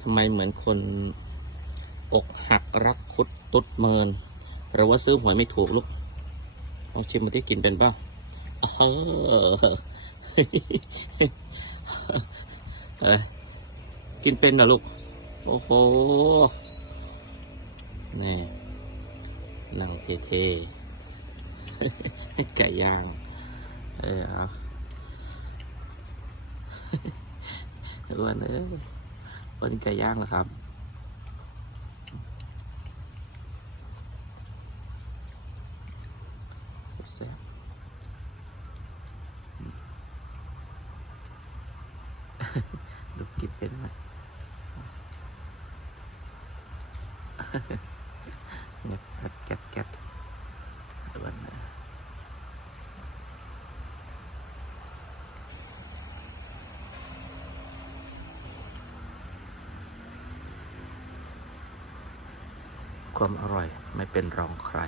ทำไมเหมือนคนอกหักรักคุดตุดเมินหรือว่าซื้อหวยไม่ถูกลูกลองชิมมาที่กินเป็นเปล่าเออเอ้ยกินเป็นเหรอลูก โอ้โหนี่นั่งเท่ๆไก่ย่าง เออเอาอ้วนเอ้ ยอ้วนไก่ย่างเหรอครับ แซ่บๆลูกกินเป็นไหม เนี่ยแกะแกะแกะอ้วนนะ ความอร่อยไม่เป็นรองใคร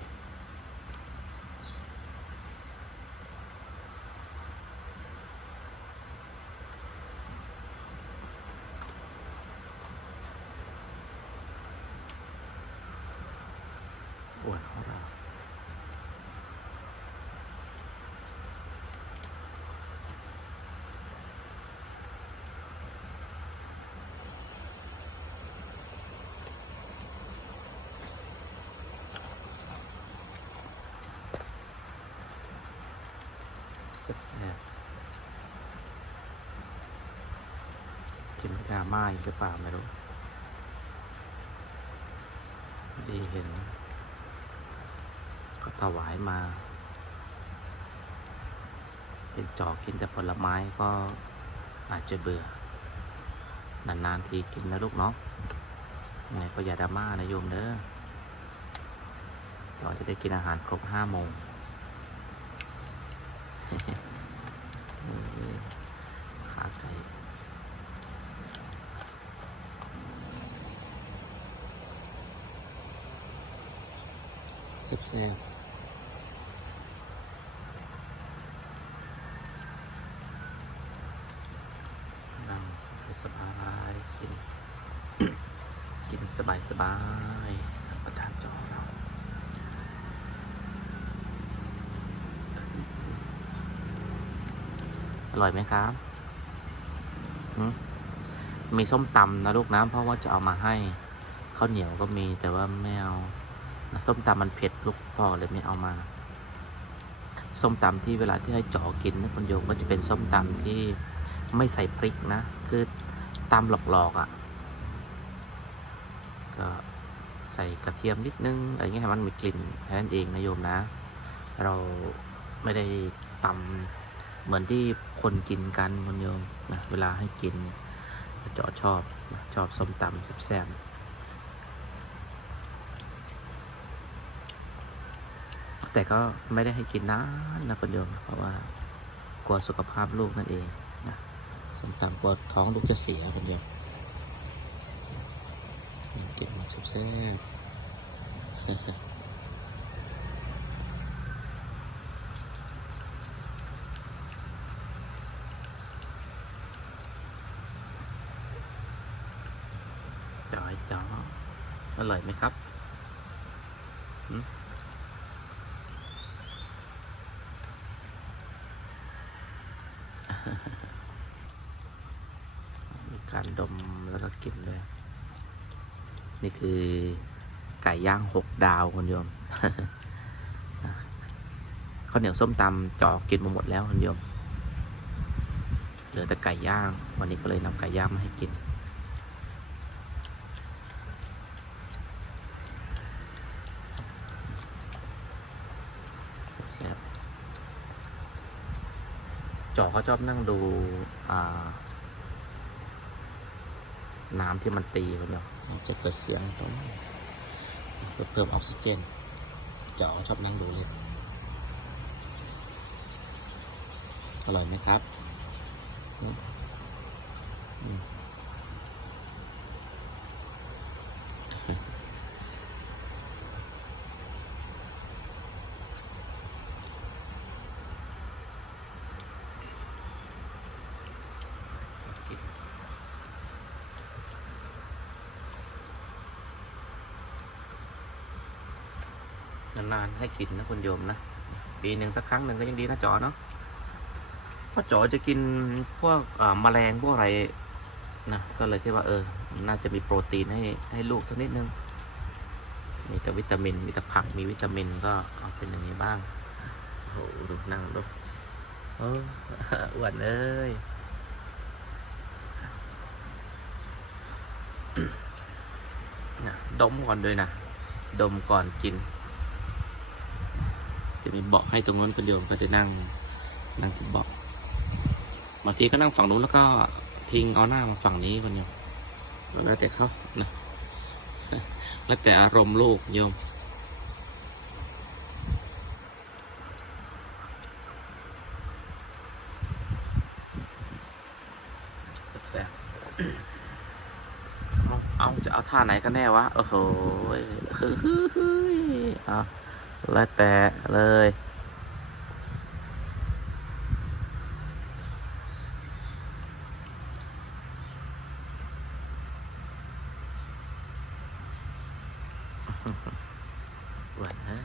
อ้วนของเรา แซ่บๆกินดราม่าอีกหรือเปล่าไม่รู้ดีเห็น ก็ถวายมา เป็นจอกกินแต่ผลไม้ก็อาจจะเบื่อ นาน ๆ ทีกินนะลูกเนาะไงก็อย่าดราม่านะโยมเด้อจอจะได้กินอาหารครบห้าโมง ขาไก่แซ่บๆนั่งสบายกิน กินสบายสบายๆรับประทานจอเรา อร่อยไหมครับ มีส้มตำนะลูกนะเพราะว่าจะเอามาให้ข้าวเหนียวก็มีแต่ว่าไม่เอานะส้มตำมันเผ็ดลูกพ่อเลยไม่เอามา ส้มตำที่เวลาที่ให้จ๋อกินนะคุณโยมก็จะเป็นส้มตำที่ไม่ใส่พริกนะ คือตำหลอกๆอะ่ะ ก็ใส่กระเทียมนิดนึงอะไรเงี้ยให้มันมีกลิ่นแค่นั้นเองนะโยมนะ เราไม่ได้ตำ เหมือนที่คนกินกันคุณโยมนะเวลาให้กินเจาะชอบชอบส้มตำแซ่บแต่ก็ไม่ได้ให้กินนานนะคุณโยมเพราะว่ากลัวสุขภาพลูกนั่นเองนะส้มตำกลัวท้องลูกจะเสียคุณโยมกินมาแซ่บๆ จอยจออร่อยไหมครับมมีการดมแล้วก็กินเลย นี่คือไก่ย่างหกดาวคุณโยมข้าวเหนียวส้มตำจอกกินมาหมดแล้วคุณโยม เหลือแต่ไก่ย่าง วันนี้ก็เลยนำไก่ย่างมาให้กิน แซ่บจอเขาชอบนั่งดูน้ำที่มันตีกันเนาะจะเกิดเสียงเพื่อเพิ่มออกซิเจนจอชอบนั่งดูเลยอร่อยไหมครับ อืม นานๆให้กินนะคุณโยมนะปีหนึ่งสักครั้งหนึ่งก็ยังดีนะจอเนาะเพราะจอจะกินพวกแมลงพวกอะไรนะก็เลยคิดว่าเออ น่าจะมีโปรตีนให้ให้ลูกสักนิดนึงมีแต่วิตามินมีแต่ผักมีวิตามินก็เอาเป็นอย่างนี้บ้างโอ้โหดูนั่งดูเอออ้วนเอ้ยนะดมก่อนด้วยนะ ดมก่อนกิน จะมีเบาะให้ตรงนั้นคุณโยมก็จะนั่งนั่งที่เบาะบางทีก็นั่งฝั่งนู้นแล้วก็พิงเอาหน้ามาฝั่งนี้คุณโยมแล้วแต่เขานะแล้วแต่อารมณ์ลูกโยมแซ่เอาเอาจะเอาท่าไหนกันแน่วะ โอ้โหเฮ้ยเอา แล้วแต่เลย หวานนะ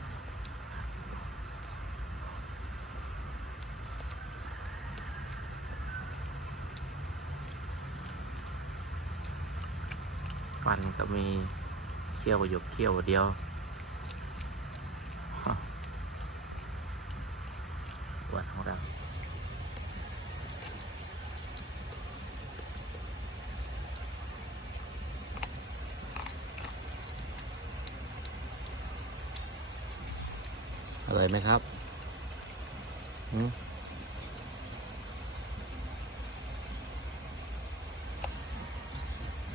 ฟันก็มีเขี้ยวหยกเขี้ยวเดียวฮะหวานของเรา อร่อยไหมครับ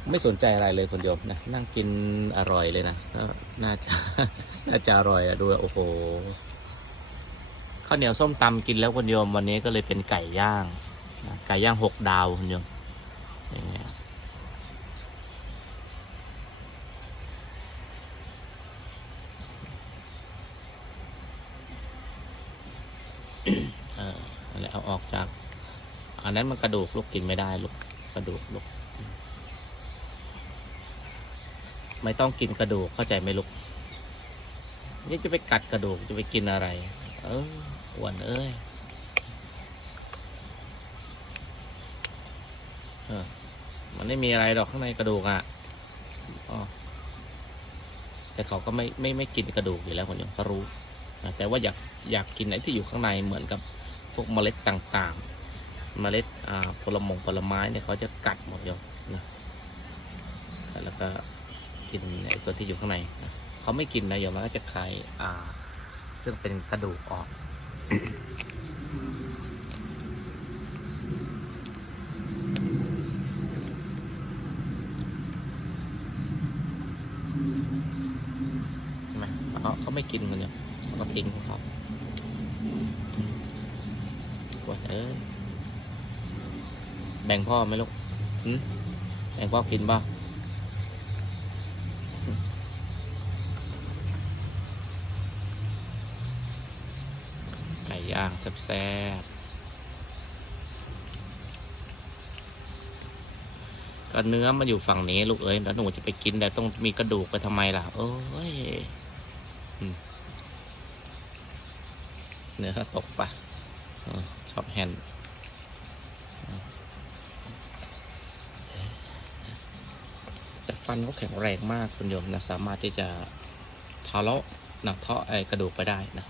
ไม่สนใจอะไรเลยคนโยมนะนั่งกินอร่อยเลยนะก็น่าจะน่าจะอร่อยอะดูโอ้โหข้าวเหนียวส้มตำกินแล้วคนโยมวันนี้ก็เลยเป็นไก่ย่างไก่ย่างหกดาวคนโยมอย่างเงี้ย เออนั่นแหละเอาออก จาก อันนั้นมันกระดูกลูกกินไม่ได้ลูกกระดูกลูกไม่ต้องกินกระดูกเข้าใจไหมลูกนี่จะไปกัดกระดูกจะไปกินอะไร เอออ้วนเอ้ยเออมันไม่มีอะไรหรอกข้างในกระดูกอะอ๋อแต่เขาก็ไม่ไม่ไม่กินกระดูกอยู่แล้วคนนี้เขารู้แต่ว่าอยากอยากกินไอ้ที่อยู่ข้างในเหมือนกับ พวกเมล็ดต่างๆ เมล็ดผลมงผลไม้เนี่ยเขาจะกัดหมดโยมนะแล้วก็กินไอ้ส่วนที่อยู่ข้างในนะเขาไม่กินนะโยมมันก็จะคายอ่า ซึ่งเป็นกระดูกออกใช่ไหมเขาเขาไม่กินกันเนี่ยเขาก็ทิ้งของเขา ปวดเอ้ยแบ่งพ่อไหมลูกแบ่งพ่อกินบ้างไก่ย่างแซ่บๆก็เนื้อมันอยู่ฝั่งนี้ลูกเอ้ยแล้วหนูจะไปกินแต่ต้องมีกระดูกไปทำไมล่ะ โอ้ยเนื้อตกปะ ชอบแฮนด์แต่ฟันก็แข็งแรงมากคุณโยมนะ สามารถที่จะทะเลาะนะเทาะไอกระดูกไปได้นะ